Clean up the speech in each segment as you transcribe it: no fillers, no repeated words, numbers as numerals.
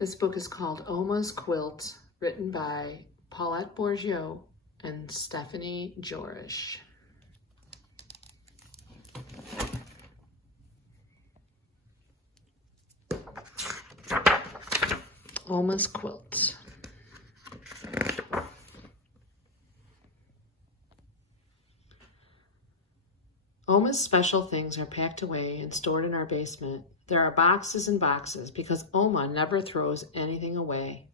This book is called Oma's Quilt, written by Paulette Bourgeot and Stephanie Jorish. Oma's Quilt. Oma's special things are packed away and stored in our basement. There are boxes and boxes because Oma never throws anything away.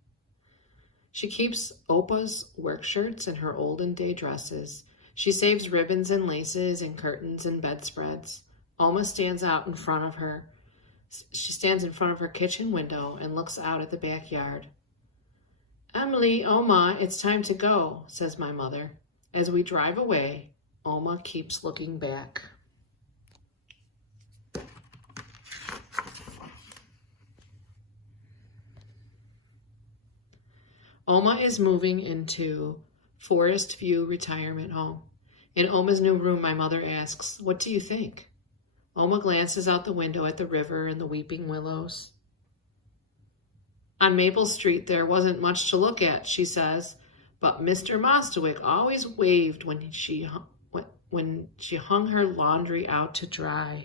She keeps Opa's work shirts and her olden day dresses. She saves ribbons and laces and curtains and bedspreads. Oma stands out in front of her. She stands in front of her kitchen window and looks out at the backyard. "Emily, Oma, it's time to go," says my mother. As we drive away, Oma keeps looking back. Oma is moving into Forest View Retirement Home. In Oma's new room, my mother asks, "What do you think?" Oma glances out the window at the river and the weeping willows. "On Maple Street, there wasn't much to look at," she says, "but Mr. Mostowick always waved when she hung her laundry out to dry."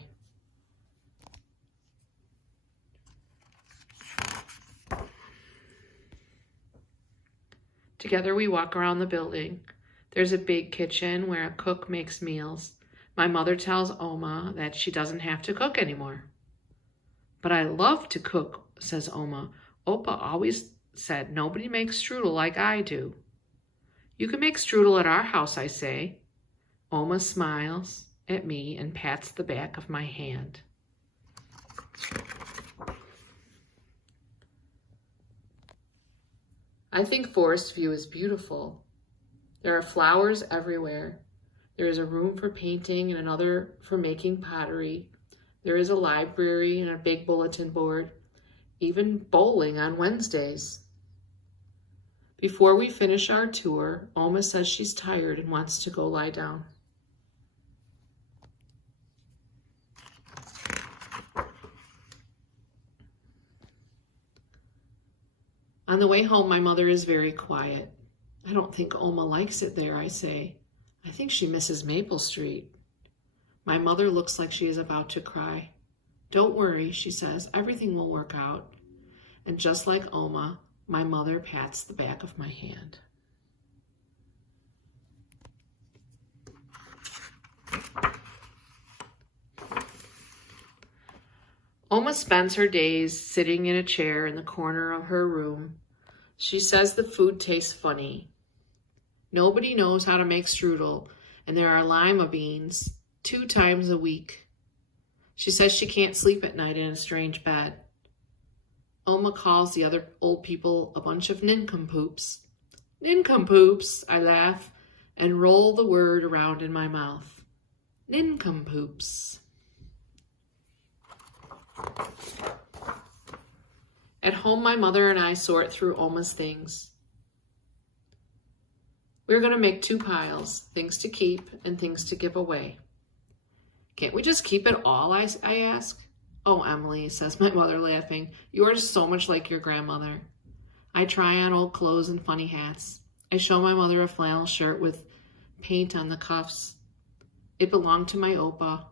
Together we walk around the building. There's a big kitchen where a cook makes meals. My mother tells Oma that she doesn't have to cook anymore. "But I love to cook," says Oma. "Opa always said nobody makes strudel like I do." "You can make strudel at our house," I say. Oma smiles at me and pats the back of my hand. I think Forest View is beautiful. There are flowers everywhere. There is a room for painting and another for making pottery. There is a library and a big bulletin board, even bowling on Wednesdays. Before we finish our tour, Oma says she's tired and wants to go lie down. On the way home, my mother is very quiet. "I don't think Oma likes it there," I say. "I think she misses Maple Street." My mother looks like she is about to cry. "Don't worry," she says, "everything will work out." And just like Oma, my mother pats the back of my hand. Oma spends her days sitting in a chair in the corner of her room. She says the food tastes funny. Nobody knows how to make strudel, and there are lima beans 2 times a week. She says she can't sleep at night in a strange bed. Oma calls the other old people a bunch of nincompoops. "Nincompoops," I laugh and roll the word around in my mouth. Nincompoops. At home, my mother and I sort through Oma's things. We're going to make 2 piles, things to keep and things to give away. "Can't we just keep it all?" I ask. "Oh, Emily," says my mother, laughing, "you are so much like your grandmother." I try on old clothes and funny hats. I show my mother a flannel shirt with paint on the cuffs. It belonged to my Opa.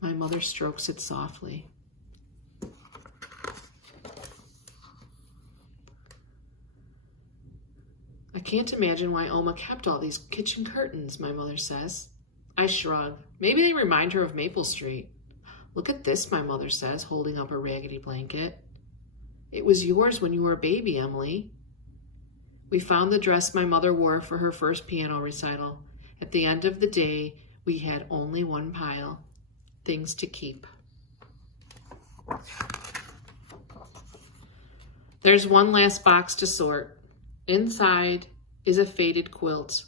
My mother strokes it softly. "I can't imagine why Oma kept all these kitchen curtains," my mother says. I shrug. "Maybe they remind her of Maple Street." "Look at this," my mother says, holding up a raggedy blanket. "It was yours when you were a baby, Emily." We found the dress my mother wore for her first piano recital. At the end of the day, we had only 1 pile, things to keep. There's one last box to sort. Inside is a faded quilt.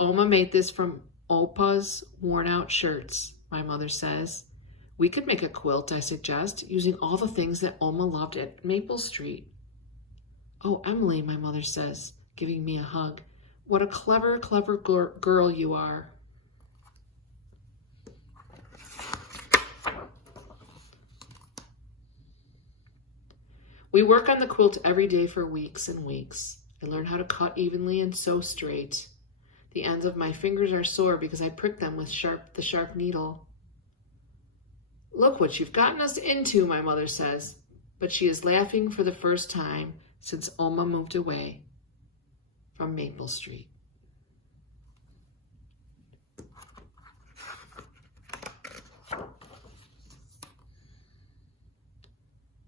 Oma made this from Opa's worn-out shirts, my mother says. "We could make a quilt," I suggest, "using all the things that Oma loved at Maple Street." "Oh, Emily," my mother says, giving me a hug. "What a clever, clever girl you are." We work on the quilt every day for weeks and weeks. I learn how to cut evenly and sew straight. The ends of my fingers are sore because I prick them with the sharp needle. Look what you've gotten us into, my mother says, but she is laughing for the first time since Oma moved away from Maple Street.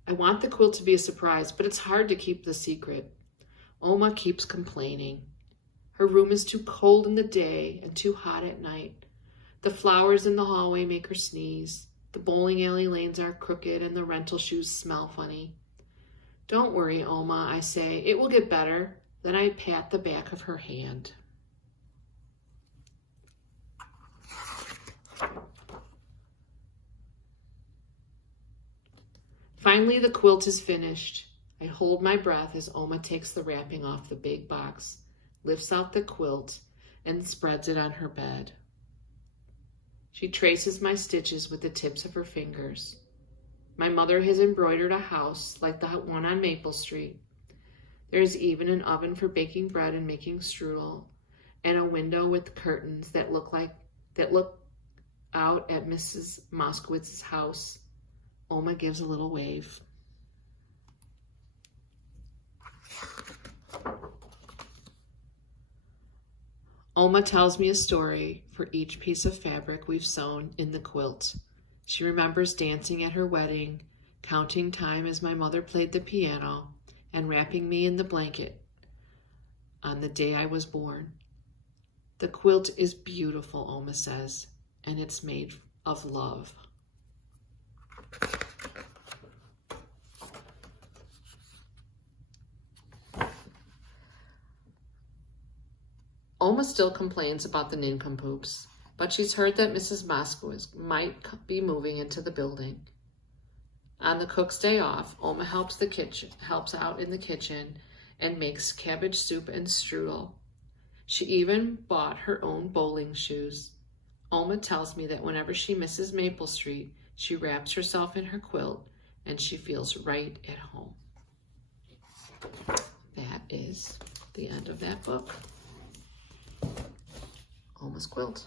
I want the quilt to be a surprise, but it's hard to keep the secret. Oma keeps complaining. Her room is too cold in the day and too hot at night. The flowers in the hallway make her sneeze. The bowling alley lanes are crooked and the rental shoes smell funny. Don't worry, Oma, I say. It will get better. Then I pat the back of her hand. Finally, the quilt is finished. I hold my breath as Oma takes the wrapping off the big box, lifts out the quilt, and spreads it on her bed. She traces my stitches with the tips of her fingers. My mother has embroidered a house like the one on Maple Street. There is even an oven for baking bread and making strudel, and a window with curtains that look out at Mrs. Moskowitz's house. Oma gives a little wave. Oma tells me a story for each piece of fabric we've sewn in the quilt. She remembers dancing at her wedding, counting time as my mother played the piano, and wrapping me in the blanket on the day I was born. The quilt is beautiful, Oma says, and it's made of love. Oma still complains about the nincompoops, but she's heard that Mrs. Moskowitz might be moving into the building. On the cook's day off, Oma helps out in the kitchen and makes cabbage soup and strudel. She even bought her own bowling shoes. Oma tells me that whenever she misses Maple Street, she wraps herself in her quilt and she feels right at home. That is the end of that book. Oma's Quilt.